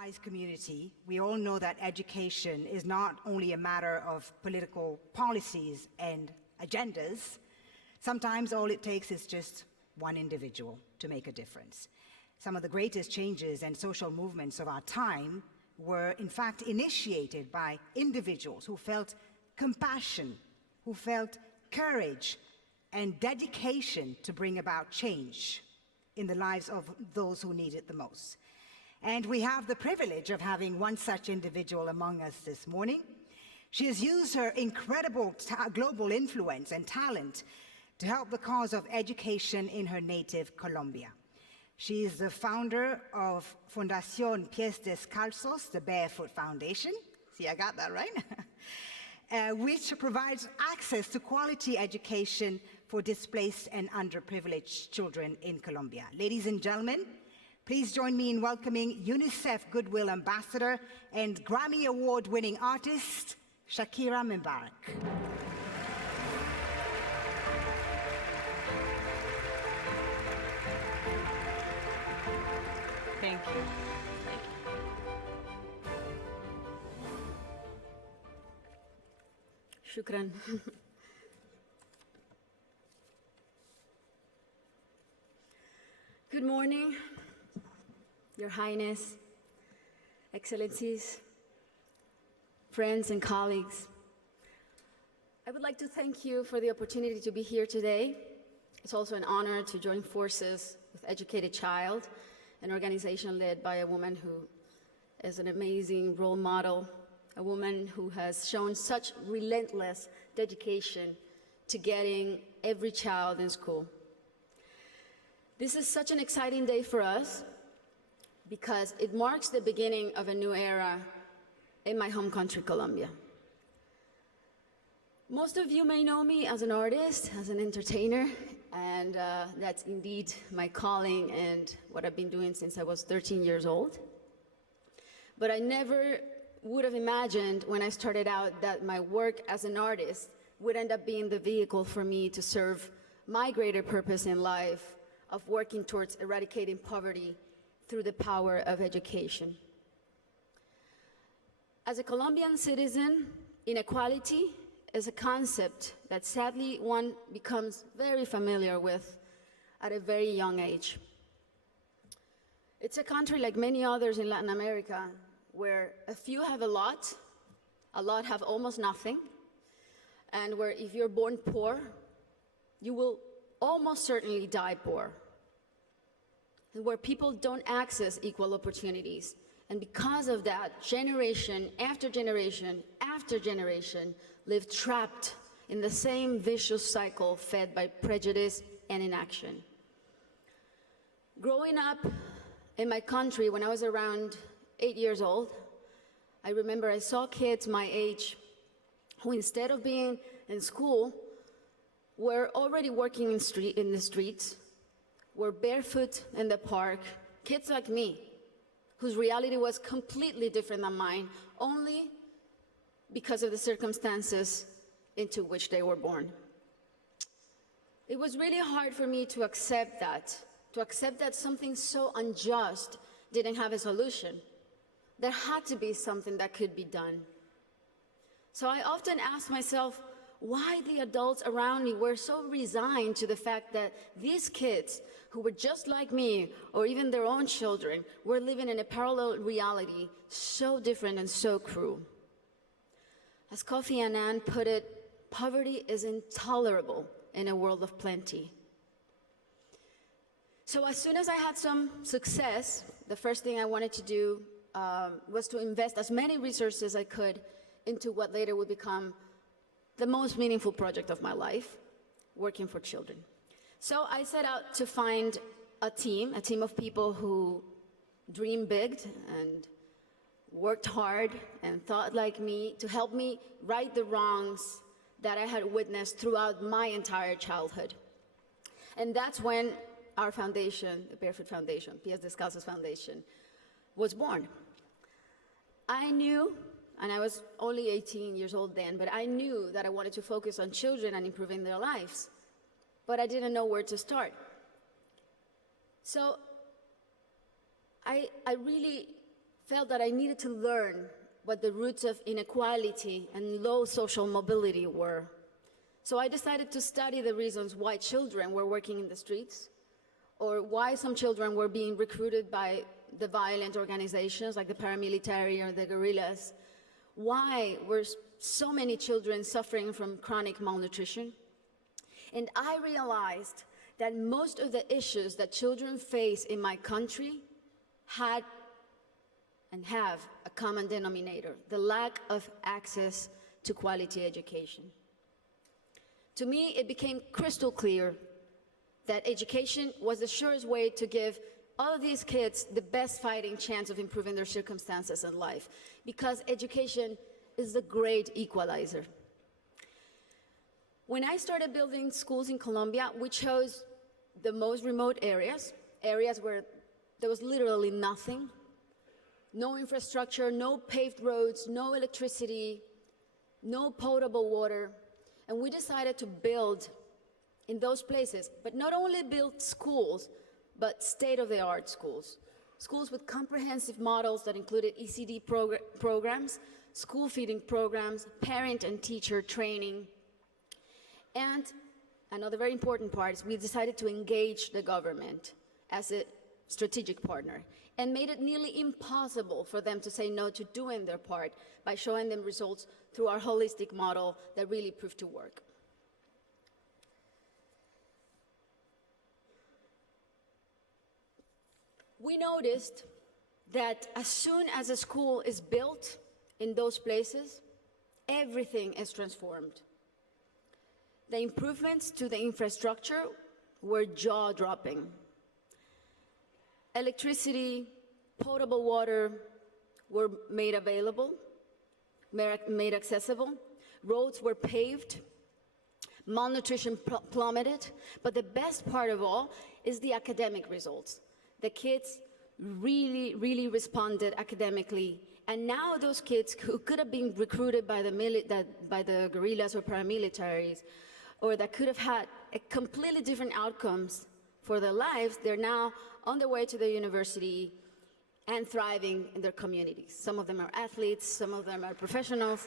wise community, we all know that education is not only a matter of political policies and agendas. Sometimes all it takes is just one individual to make a difference. Some of the greatest changes and social movements of our time were in fact initiated by individuals who felt compassion, who felt courage and dedication to bring about change in the lives of those who need it the most. And we have the privilege of having one such individual among us this morning. She has used her incredible global influence and talent to help the cause of education in her native Colombia. She is the founder of Fundación Pies Descalzos, the Barefoot Foundation. See, I got that right? Which provides access to quality education for displaced and underprivileged children in Colombia. Ladies and gentlemen, please join me in welcoming UNICEF Goodwill Ambassador and Grammy Award-winning artist, Shakira Mubarak. Thank you. Shukran. Good morning, Your Highness, Excellencies, friends and colleagues. I would like to thank you for the opportunity to be here today. It's also an honor to join forces with Educated Child, an organization led by a woman who is an amazing role model, a woman who has shown such relentless dedication to getting every child in school. This is such an exciting day for us because it marks the beginning of a new era in my home country, Colombia. Most of you may know me as an artist, as an entertainer, and that's indeed my calling and what I've been doing since I was 13 years old. But I never would have imagined when I started out that my work as an artist would end up being the vehicle for me to serve my greater purpose in life of working towards eradicating poverty through the power of education. As a Colombian citizen, inequality is a concept that sadly one becomes very familiar with at a very young age. It's a country like many others in Latin America where a few have a lot have almost nothing, and where if you're born poor, you will almost certainly die poor, and where people don't access equal opportunities. And because of that, generation after generation after generation live trapped in the same vicious cycle fed by prejudice and inaction. Growing up in my country when I was around 8 years old, I remember I saw kids my age who, instead of being in school, were already working in the streets, were barefoot in the park, kids like me, whose reality was completely different than mine, only because of the circumstances into which they were born. It was really hard for me to accept that something so unjust didn't have a solution. There had to be something that could be done. So I often asked myself why the adults around me were so resigned to the fact that these kids, who were just like me, or even their own children, were living in a parallel reality so different and so cruel. As Kofi Annan put it, poverty is intolerable in a world of plenty. So as soon as I had some success, the first thing I wanted to do was to invest as many resources as I could into what later would become the most meaningful project of my life, working for children. So I set out to find a team of people who dreamed big and worked hard and thought like me to help me right the wrongs that I had witnessed throughout my entire childhood. And that's when our foundation, the Barefoot Foundation, Pies Descalzos Foundation, was born. I knew, and I was only 18 years old then, but I knew that I wanted to focus on children and improving their lives, but I didn't know where to start. So I really felt that I needed to learn what the roots of inequality and low social mobility were. So I decided to study the reasons why children were working in the streets, or why some children were being recruited by the violent organizations like the paramilitary or the guerrillas. Why were so many children suffering from chronic malnutrition? And I realized that most of the issues that children face in my country had and have a common denominator: the lack of access to quality education. To me, it became crystal clear that education was the surest way to give all of these kids the best fighting chance of improving their circumstances in life, because education is the great equalizer. When I started building schools in Colombia, we chose the most remote areas where there was literally nothing, no infrastructure, no paved roads, no electricity, no potable water. And we decided to build in those places, but not only build schools, but state-of-the-art schools. Schools with comprehensive models that included ECD programs, school feeding programs, parent and teacher training. And another very important part is we decided to engage the government as a strategic partner, and made it nearly impossible for them to say no to doing their part by showing them results through our holistic model that really proved to work. We noticed that as soon as a school is built in those places, everything is transformed. The improvements to the infrastructure were jaw-dropping. Electricity, potable water were made available, made accessible. Roads were paved. Malnutrition plummeted. But the best part of all is the academic results. The kids really, really responded academically. And now those kids who could have been recruited by the guerrillas or paramilitaries, or that could have had a completely different outcomes for their lives, they're now on their way to the university and thriving in their communities. Some of them are athletes, some of them are professionals.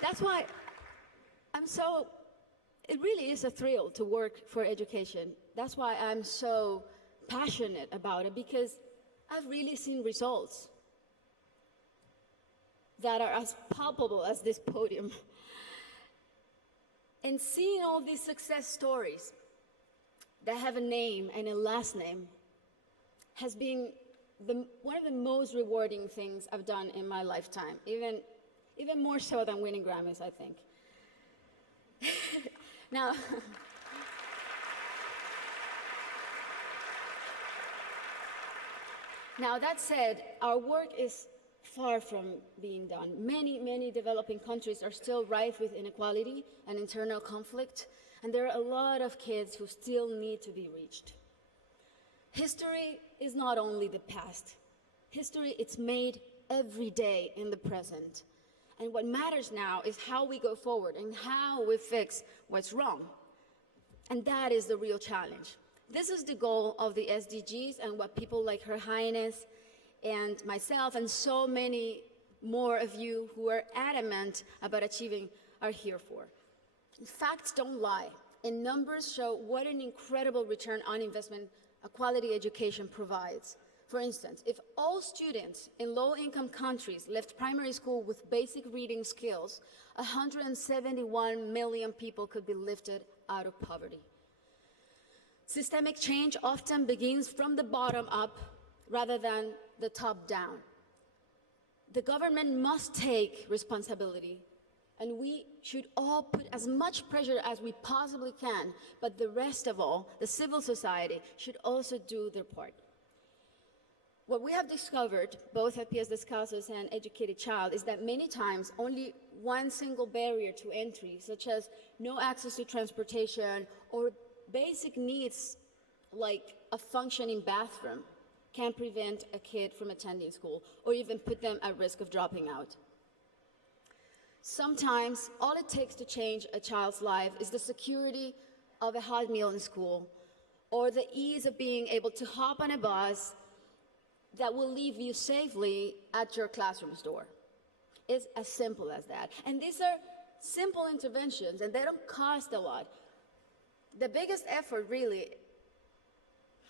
That's why it really is a thrill to work for education. That's why I'm so passionate about it, because I've really seen results that are as palpable as this podium. And seeing all these success stories that have a name and a last name has been one of the most rewarding things I've done in my lifetime, even more so than winning Grammys, I think. Now, that said, our work is far from being done. Many, many developing countries are still rife with inequality and internal conflict, and there are a lot of kids who still need to be reached. History is not only the past. History, it's made every day in the present. And what matters now is how we go forward and how we fix what's wrong. And that is the real challenge. This is the goal of the SDGs and what people like Her Highness and myself and so many more of you who are adamant about achieving are here for. Facts don't lie, and numbers show what an incredible return on investment a quality education provides. For instance, if all students in low-income countries left primary school with basic reading skills, 171 million people could be lifted out of poverty. Systemic change often begins from the bottom up rather than the top down. The government must take responsibility, and we should all put as much pressure as we possibly can, but the rest of all, the civil society, should also do their part. What we have discovered, both at Pies Descalzos and Educated Child, is that many times only one single barrier to entry, such as no access to transportation or basic needs like a functioning bathroom, can prevent a kid from attending school or even put them at risk of dropping out. Sometimes all it takes to change a child's life is the security of a hot meal in school, or the ease of being able to hop on a bus that will leave you safely at your classroom's door. It's as simple as that. And these are simple interventions, and they don't cost a lot. The biggest effort really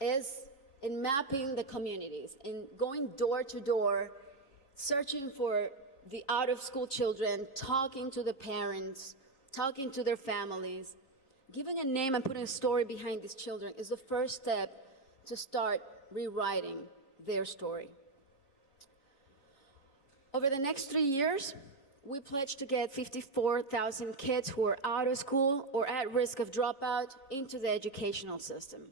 is in mapping the communities, in going door to door, searching for the out-of-school children, talking to the parents, talking to their families. Giving a name and putting a story behind these children is the first step to start rewriting their story. Over the next 3 years, we pledge to get 54,000 kids who are out of school or at risk of dropout into the educational system.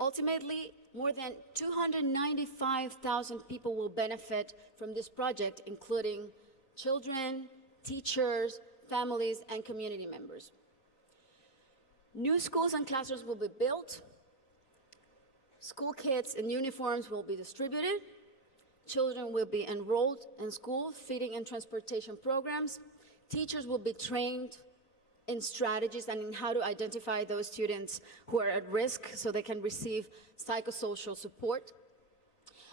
Ultimately, more than 295,000 people will benefit from this project, including children, teachers, families, and community members. New schools and classrooms will be built. School kits and uniforms will be distributed. Children will be enrolled in school, feeding and transportation programs. Teachers will be trained in strategies and in how to identify those students who are at risk so they can receive psychosocial support.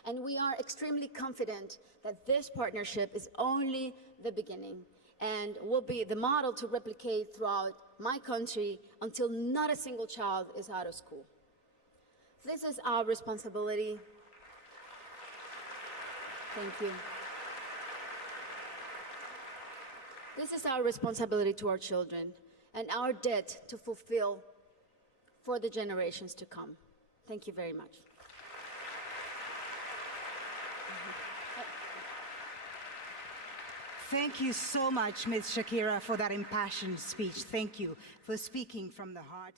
And we are extremely confident that this partnership is only the beginning and will be the model to replicate throughout my country until not a single child is out of school. This is our responsibility. Thank you. This is our responsibility to our children and our debt to fulfill for the generations to come. Thank you very much. Thank you so much, Ms. Shakira, for that impassioned speech. Thank you for speaking from the heart.